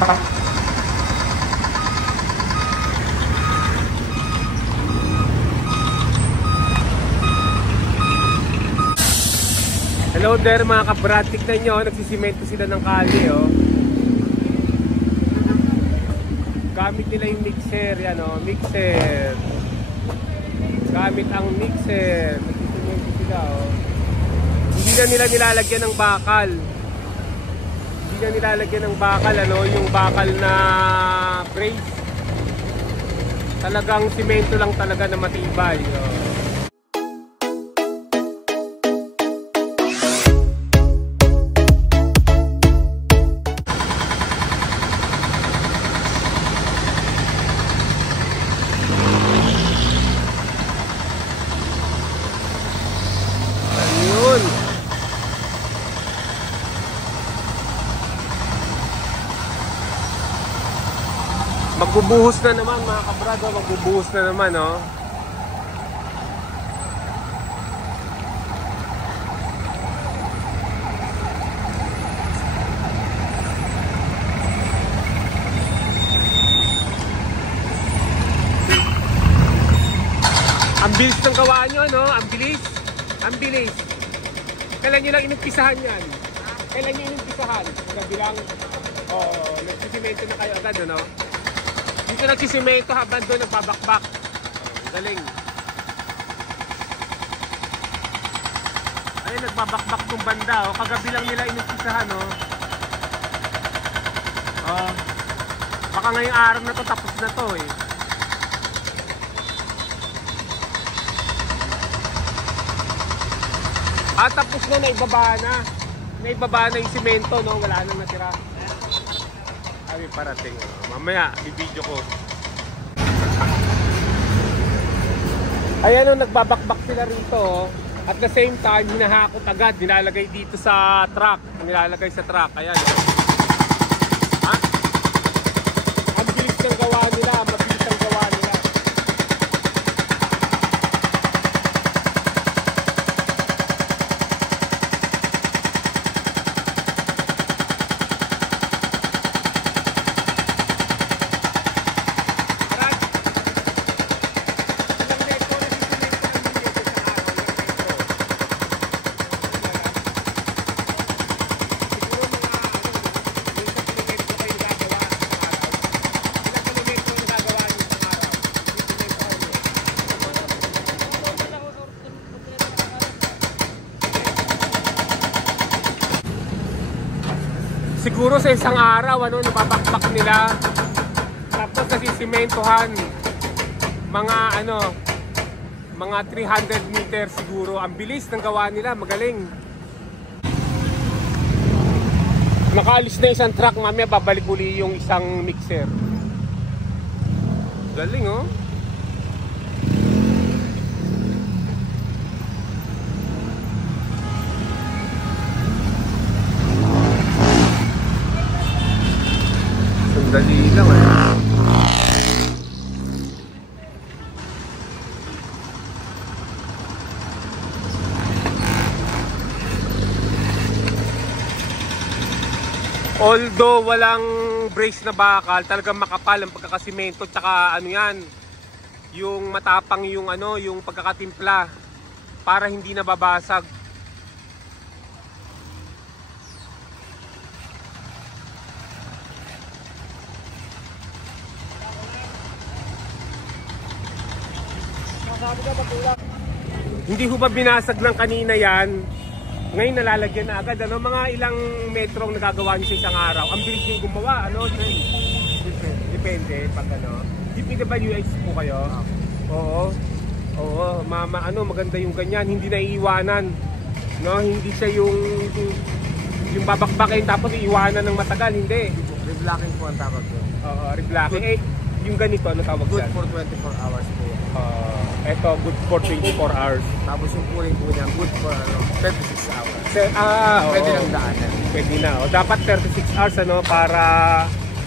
Hello there mga kabrad, tignan nyo, nagsisimento sila ng kalye oh. Gamit nila yung mixer, yan oh, mixer. Gamit ang mixer, nagsisimento sila oh. Hindi na nila nilalagyan ng bakal. Hindi na nilalagyan ng bakal, ano, yung bakal na brace. Talagang simento lang talaga na matibay oh. Magbubuhos na naman mga kabrado, magbubuhos na naman oh. Ang bilis ng gawa nyo, no? Ang bilis. Ang bilis. Kailan nyo lang inumpisahan yan? Kailan nyo inumpisahan? Kabilang, oh, nagsisimento na kayo agad, no? Dito nagsisimento habang doon nagbabakbak. Galing. Ayun, nagbabakbak tong banda. Oh. Kagabi lang nila inumpisahan. Oh. Oh. Baka ngayong araw na to tapos na to eh. Tapos na, naibaba na. Naibaba na yung simento, no? Wala nang natira. Ay, parating. Mamaya, i-video ko. Ayan o, nagbabakbak sila rito. At the same time, hinahakot agad. Nilalagay dito sa truck. Nilalagay sa truck. Ayan. Ha? Ang bilis ng gawa nila. Mabilis ang gawa nila. Siguro sa isang araw, ano, nababakbak nila. Tapos nasisimentohan. Mga ano, mga 300 meters siguro. Ang bilis ng gawa nila, magaling. Nakaalis na isang truck, mamaya babalik uli yung isang mixer. Galing oh. Dali lang eh. Although walang brace na bakal, talagang makapal ang pagkakasimento, tsaka ano yan, yung matapang yung ano, yung pagkakatimpla para hindi nababasag. Hindi ho ba binasag ng kanina yan? Ngayon nalalagyan na agad. Ano, mga ilang metrong nagagawa nyo sa isang araw? Ang bilis nyo gumawa, ano? Depende pag ano. DPWH po kayo? Oo. Oo, ano, maganda yung ganyan. Hindi naiiwanan. No, hindi siya yung babakbakin tapos iiwanan ng matagal, hindi. Reblocking po ang tawag ko. Oo, reblocking. Eh, yung ganito, ano tawag good dyan? For 24 hours po. Ito, good for 24 hours. Tapos yung kulay po niya, good for 36 hours. Pwede lang daanan. Pwede na. O, dapat 36 hours ano, para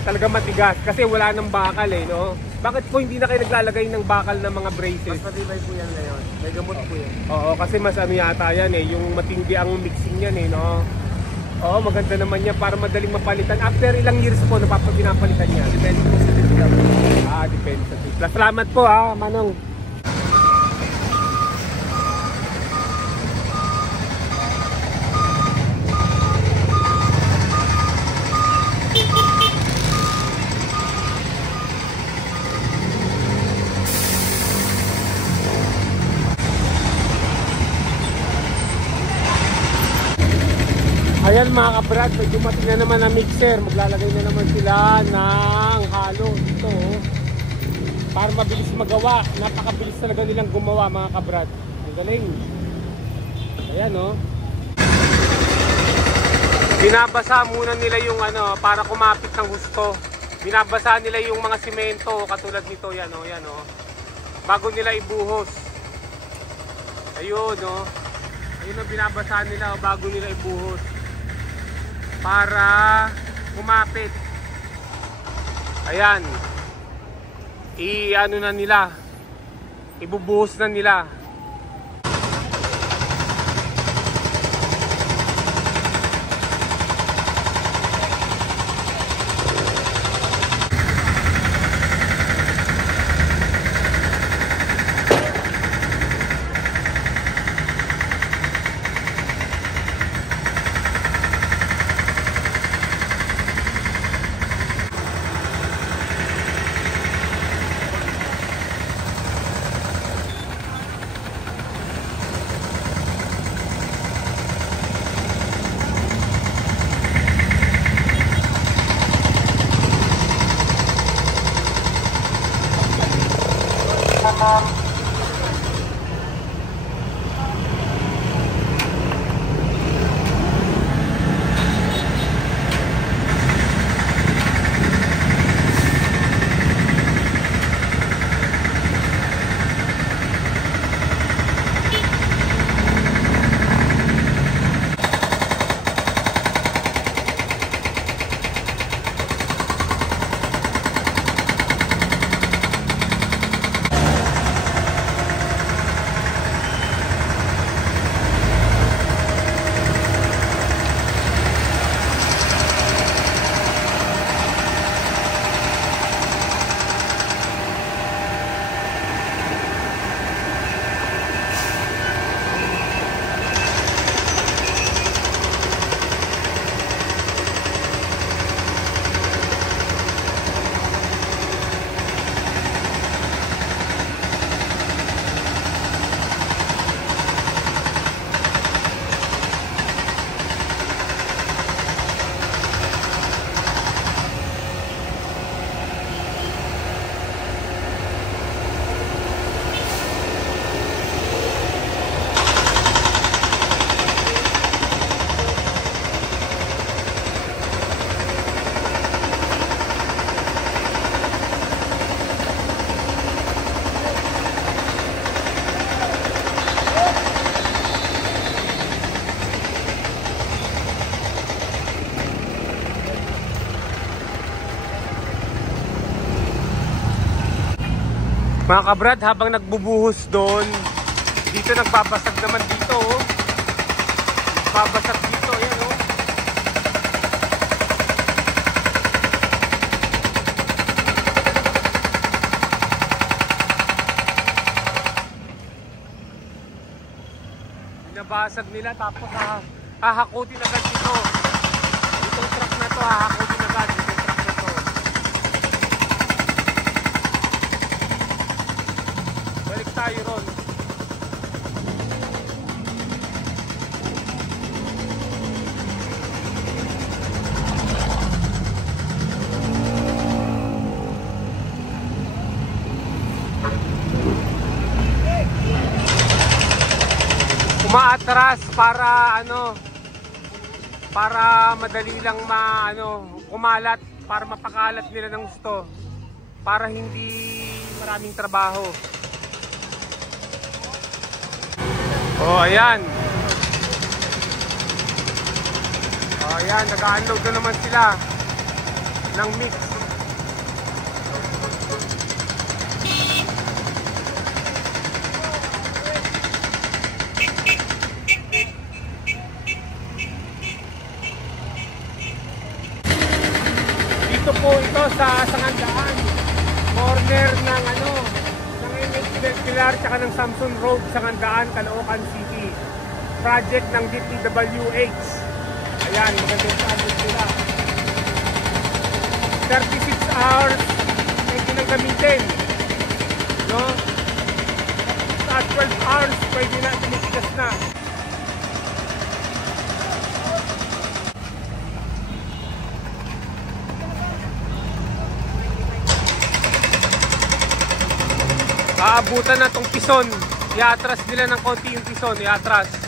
talaga matigas. Kasi wala nang bakal eh, no? Bakit po hindi na kayo naglalagay ng bakal ng mga braces? Mas matibay po yan ngayon. May gamot po yan. Oo, kasi mas ano yata yan eh, yung matindi ang mixing yan eh, no? Oo, maganda naman yan para madaling mapalitan. After ilang years po, pinapalitan niya? Depende po sa timpla. Depende sa timpla. Salamat po Manong. Ayan mga kabrad, may dumating na naman na mixer. Maglalagay na naman sila ng halo dito para mabilis magawa. Napakabilis talaga nilang gumawa mga kabrad. Ang galing. Ayan binabasa muna nila yung para kumapit ng husto. Binabasa nila yung mga simento katulad nito yan bago nila ibuhos. Ayun ayun ang binabasa nila bago nila ibuhos para kumapit. Ayan. Na nila. Ibubuhos na nila. Mga kabrad, habang nagbubuhos doon, dito nagbabasag naman dito Nagbabasag dito, ayan Binabasag nila tapos hahakutin agad dito. Itong truck na to hahakutin agad. Balik tayo ron. Umaatras para para madali lang kumalat, para mapakalat nila ng gusto, para hindi maraming trabaho. Ayan. Ayan, nag-unload na naman sila ng mix. sa Sangandaan. Corner ng ng MH Del Pilar tsaka ng Samson Road, Sangandaan, Caloocan City. Project ng DPWH. Ayan, magandang project nila. 36 hours pwede nang gamitin. No? At 12 hours pwede na tumigas na. Aabutan na tong pison. Iatras nila ng konti yung pison. Iatras.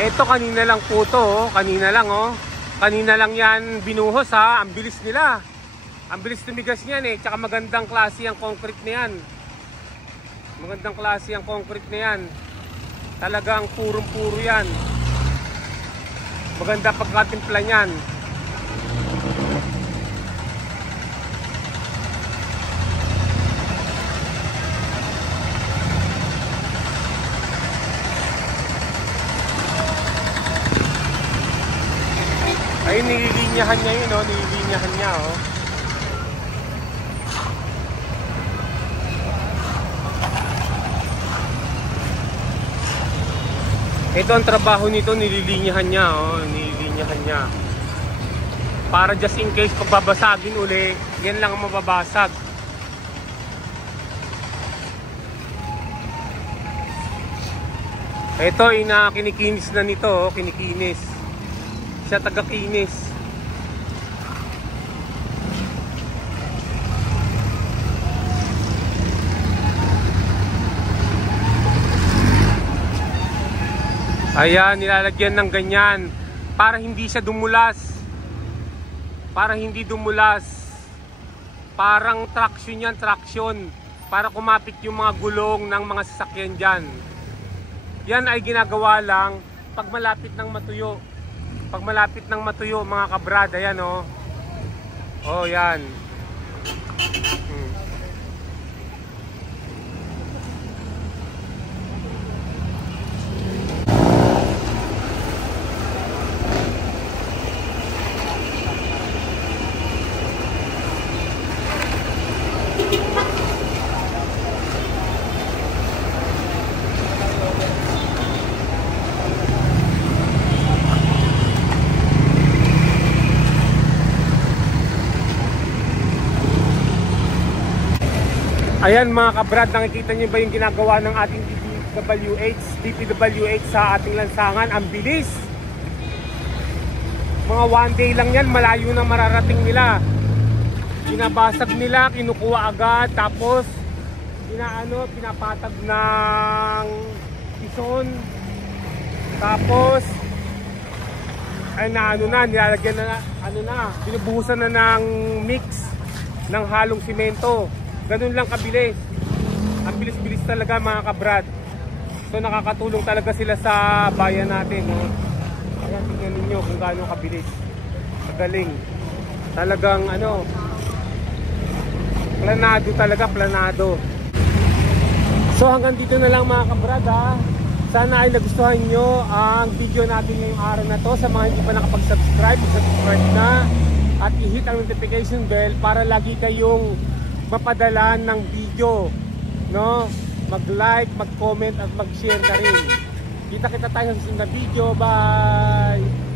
Eto kanina lang po to, kanina lang Kanina lang yan binuhos ha, ang bilis nila. Ang bilis tumigas niyan tsaka magandang klase ang concrete na yan. Magandang klase ang concrete na yan. Talagang purong-puro yan. Maganda pagkatimpla niyan. Ayun, nililinyahan niya yun, nililinyahan niya, Ito ang trabaho nito, nililinyahan niya, nililinyahan niya. Para just in case pagbabasagin uli, yan lang ang mababasag. Ito, kinikinis na nito, kinikinis. Siya taga-kinis. Ayan, nilalagyan ng ganyan para hindi siya dumulas. Para hindi dumulas. Parang traction yan, traction. Para kumapit yung mga gulong ng mga sasakyan dyan. Yan ay ginagawa lang pag malapit ng matuyo. Pag malapit ng matuyo mga kabrad, ayan yan. Ayan mga kabrad, nakikita niyo ba yung ginagawa ng ating DPWH sa ating lansangan. Ang bilis. Mga 1 day lang yan, malayo nang mararating nila. Binabasag nila, kinukuha agad, tapos pinapatag ng ison. Tapos nilalagyan na, binubuhusan na ng mix ng halong simento. Ganun lang kabilis. Ang bilis-bilis talaga mga kabrad. So nakakatulong talaga sila sa bayan natin, no? Ayan, tingnan ninyo kung gaano kabilis. Magaling. Talagang planado talaga, planado. So hanggang dito na lang mga kabrad, ha. Sana ay nagustuhan nyo ang video natin ngayong araw na to. Sa mga hindi pa nakapag-subscribe, subscribe na at i-hit ang notification bell para lagi kayong mapadala ng video, no? Mag-like, mag-comment at mag-share na rin. Kita-kita tayo sa susunod na video. Bye!